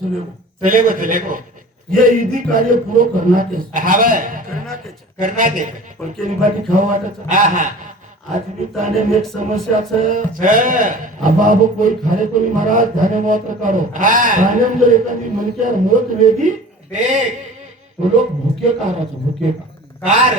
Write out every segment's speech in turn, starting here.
चलो चलेगो चलेगो. ये ईदी कार्य पूरो करना के हवं करना के करणार ते पण केली बाकी खावा वाटत. हा हा. आज भी ताने में एक समस्या छे छ अब अब कोई खारे कोणी महाराज ध्यान मात्र काढो. हा. ध्यान जर एखादी मनक्यावर मोत वेगी. देख तो लोक भुके का राहतो भुके का कार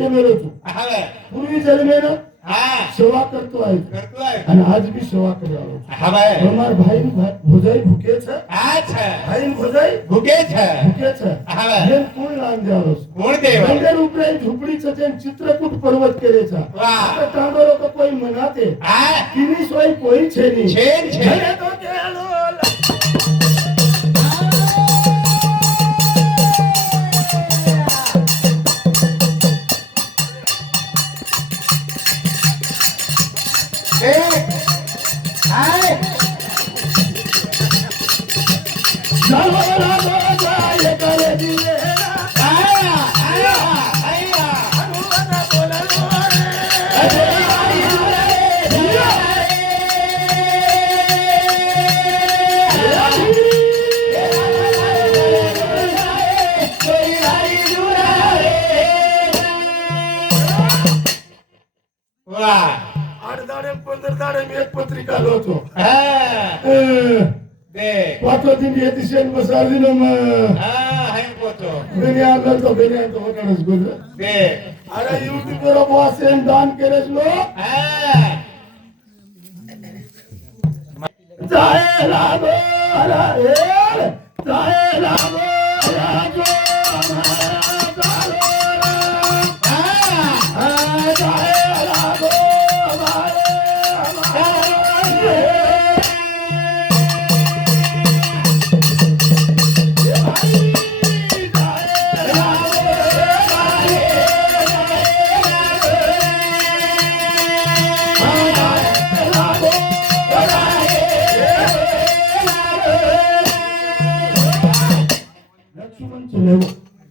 तो बाहेर केलेलो तू हवं पूर्वी जन्मेनं हा सेवा करतो आहे करतोय आणि आज भी सेवा करावं हवंय हमार भाई भोजाई भुके छ आज भाई भोजाई भुके छ भुके छ हवंय हेन कोण लावून द्यावं कोण देव मंदिर उपराई झुपडीचं ते चित्रकूट पर्वत केलेचा वा आता टांगरो तो कोई मनाते हा किनी सोय कोई छेनी छेन छेन अरे तो केलो हाय झालो लागो जाय करे दिले आया दिन शेण बसार दिन मग हा हाय पोतो गणी आणलं तो गणी आणतो होतानच बोल दे अरे युट्यूब वर बुवा शेण दान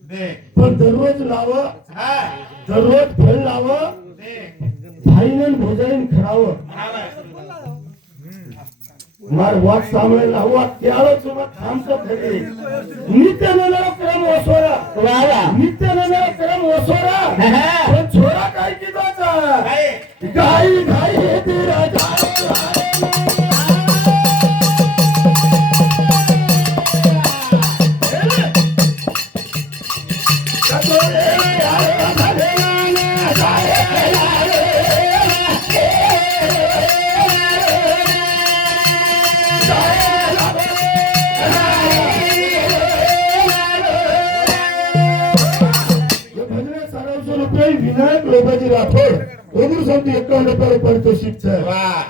पण दररोज लावं हा दररोज फळ लावं भाईनं भोजाईन खरावं मार वाट सांभाळायला वाट त्याला सुद्धा थांबतो खरे नित्य नेणारा क्रम ओसोरा. नित्य नेणारा क्रम ओसोरा. पण छोरा काय किदाचा हाय गाई गाई राठोड. रोजूर सांगतो एकावन्न रुपये पारितोषिक आहे वा.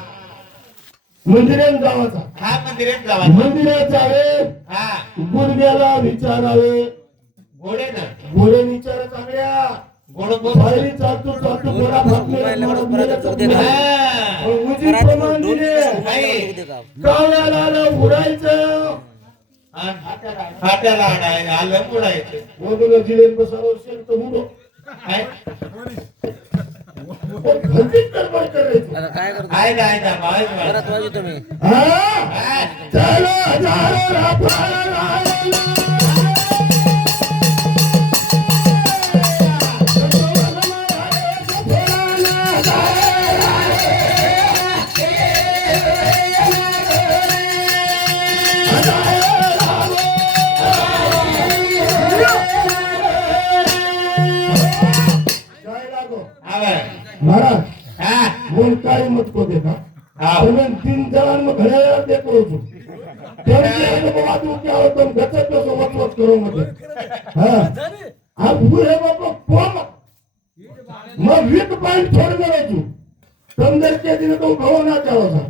मंदिरात जावाचा. हा मंदिरात जावा मंदिरात जावे. हा. गुडघ्याला विचारावे घोडे ना घोडे विचार चांगल्या. चालतो चालतो हा कावळ्याला उडायचं. आलं उडायचं. जिलेन बसावं असेल तर उडो काय करतो? आहे ना आहे ना बाहेर परत वाजू तुम्ही. બોલ કાઈ મચકો દેતા અને તીન જવાન ઘણા યાર દેખો છું. ત્યારે ઘણો ના ચાલો સા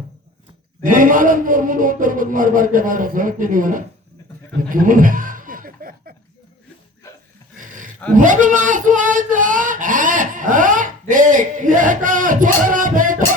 મેં ઉત્તર પદ માર કે મારો સણકી દીવો ના વડવા देख एका चोरा भेटो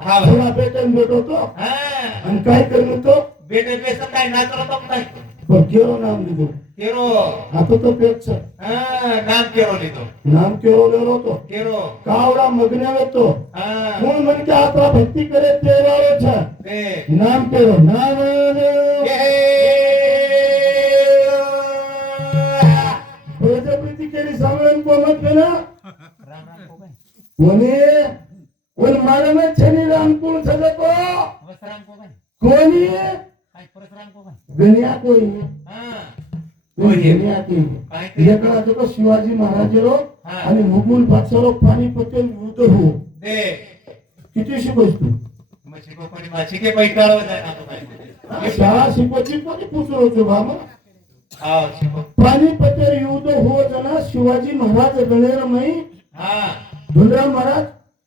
हा. भेटवतो हा. आणि काय करू तो बेटे बेसन काय नाचरतो કેવો નામ લીધું કેરો આખો તો પેટ છે હા નામ કેરો લીધો નામ કેરો લેરો તો કેરો કાવડા મગને હતો હા કોણ મન કે આપા ભક્તિ કરે તે વાળો છે તે નામ કેરો નામ પ્રજાપતિ કેરી સામે કોમત પેલા રામ રામ કોમે કોને कोण मानव छनी रामपूर सदको कोणी गण्यात येईल शिवाजी महाराज लोक आणि मुगुल बादशाह लोक युद्ध हो. किती शिकवस तू शाळा शिकवायची पण पुसलो होतो बाबा पानिपतेर युद्ध हो जना शिवाजी महाराज गणेरमयी धुंदरा महाराज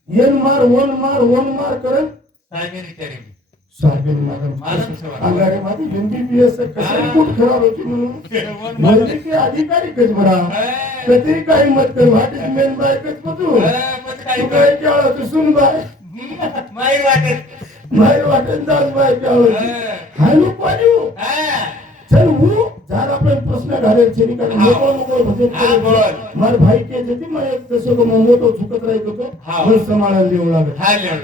यन मार वन मार वन मार करत अंगारे माझी एमबीबीएस खूप खराब होती म्हणून अधिकारी कच बरा कधी काही मत कर व्हॉट इज मेन बाय कच तू काय तू तू सुन बाय माहीर वाटत माय वाटत जात बाय केळं हायू चल वो मोको मोको भजन हाँ, करे बोल. मार भाई के जति मैं एक दशक में मोटो झुकत राहत होतो हाँ. मन सांभाळायला येऊ लागत हा लिहून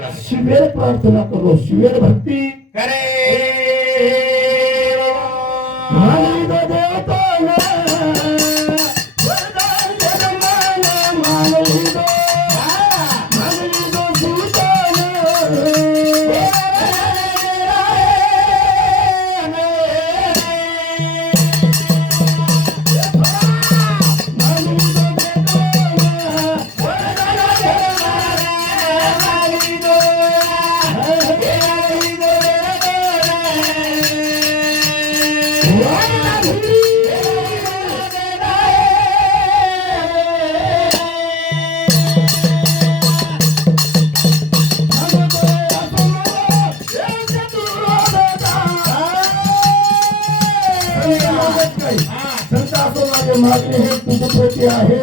मागणे हे तुझप्रती आहे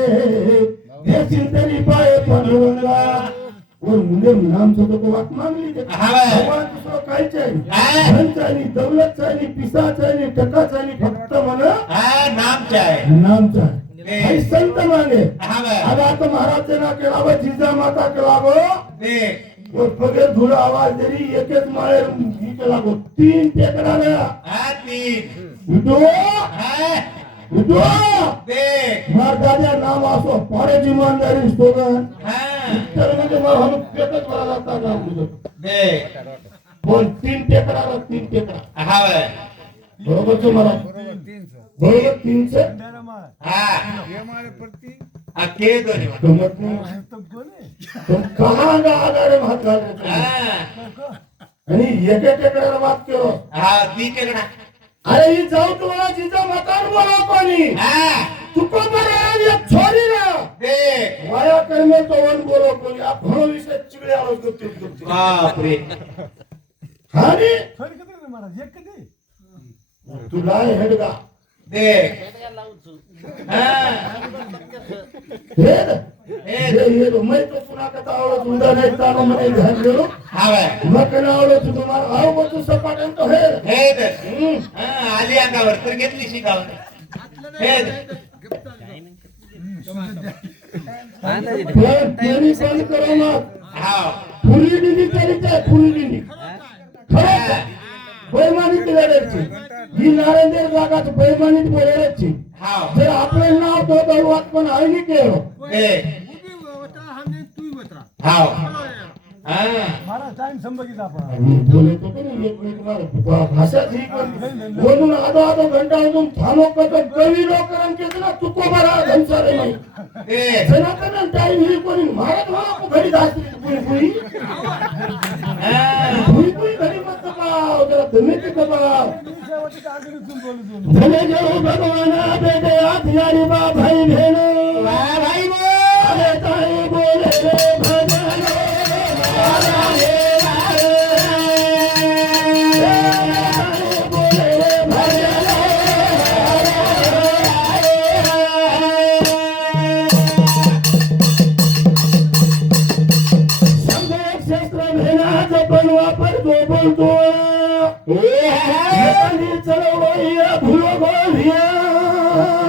हे चिंतनी पाय पडला मुले मागली फक्त म्हण नामचं आहे. संत माने. हा आता महाराज ना केला व जिजा माता केला गो देख वर पगे धुळ आवाज देरी एकच माळे ही केला गो तीन. टेकडाने हा. तीन उठो उठो नाम असो. पाण्याची इमानदारी हा. तर म्हणजे मला पेटच मला लागता पण तीन टेकडा तीन टेकडा हा बरोबर हा. हा गा आगारे भात घालतो हा आणि एका टेकड्याला वाद केलो हा ती केकडा अरे ही जाऊ तुम्हाला जिजा मातार बोला कोणी. हा. तुको बरं एक छोरी ना. देख वाया कर्मे तो वन बोलो कोणी. आ घणो विषय चिगडे आवाज करते करते बापरे आणि तुला हेडगा देख हा. हेड? हे हेड मैं तो पुन्हा कथा आवडत नाही म्हणे हा सपाटन तो हेड. हे. हा, आली अंगावर तर घेतली शिकावून हे तर. पण तेरी बंद करो मत हा फुली दिली तरी काय फुली दिली बैमानीत लढायची ही नारायणदेव जागाच बैमानीत बोलायची. जर आपलं नाव तो दळवात पण आयनी केलं. बोलून आधा आधा घंटा अजून थानो करून ना तुकोबा घनसारे होता तुम्ही तिथं बघा भले जाऊ भगवाना बेटे आधी बा भाई भेणू भाई ताई बोले रे Bye. 우리 예, 예, 예, 예, 예, 예, 예, 예, 예, 예, 예, 예, 예,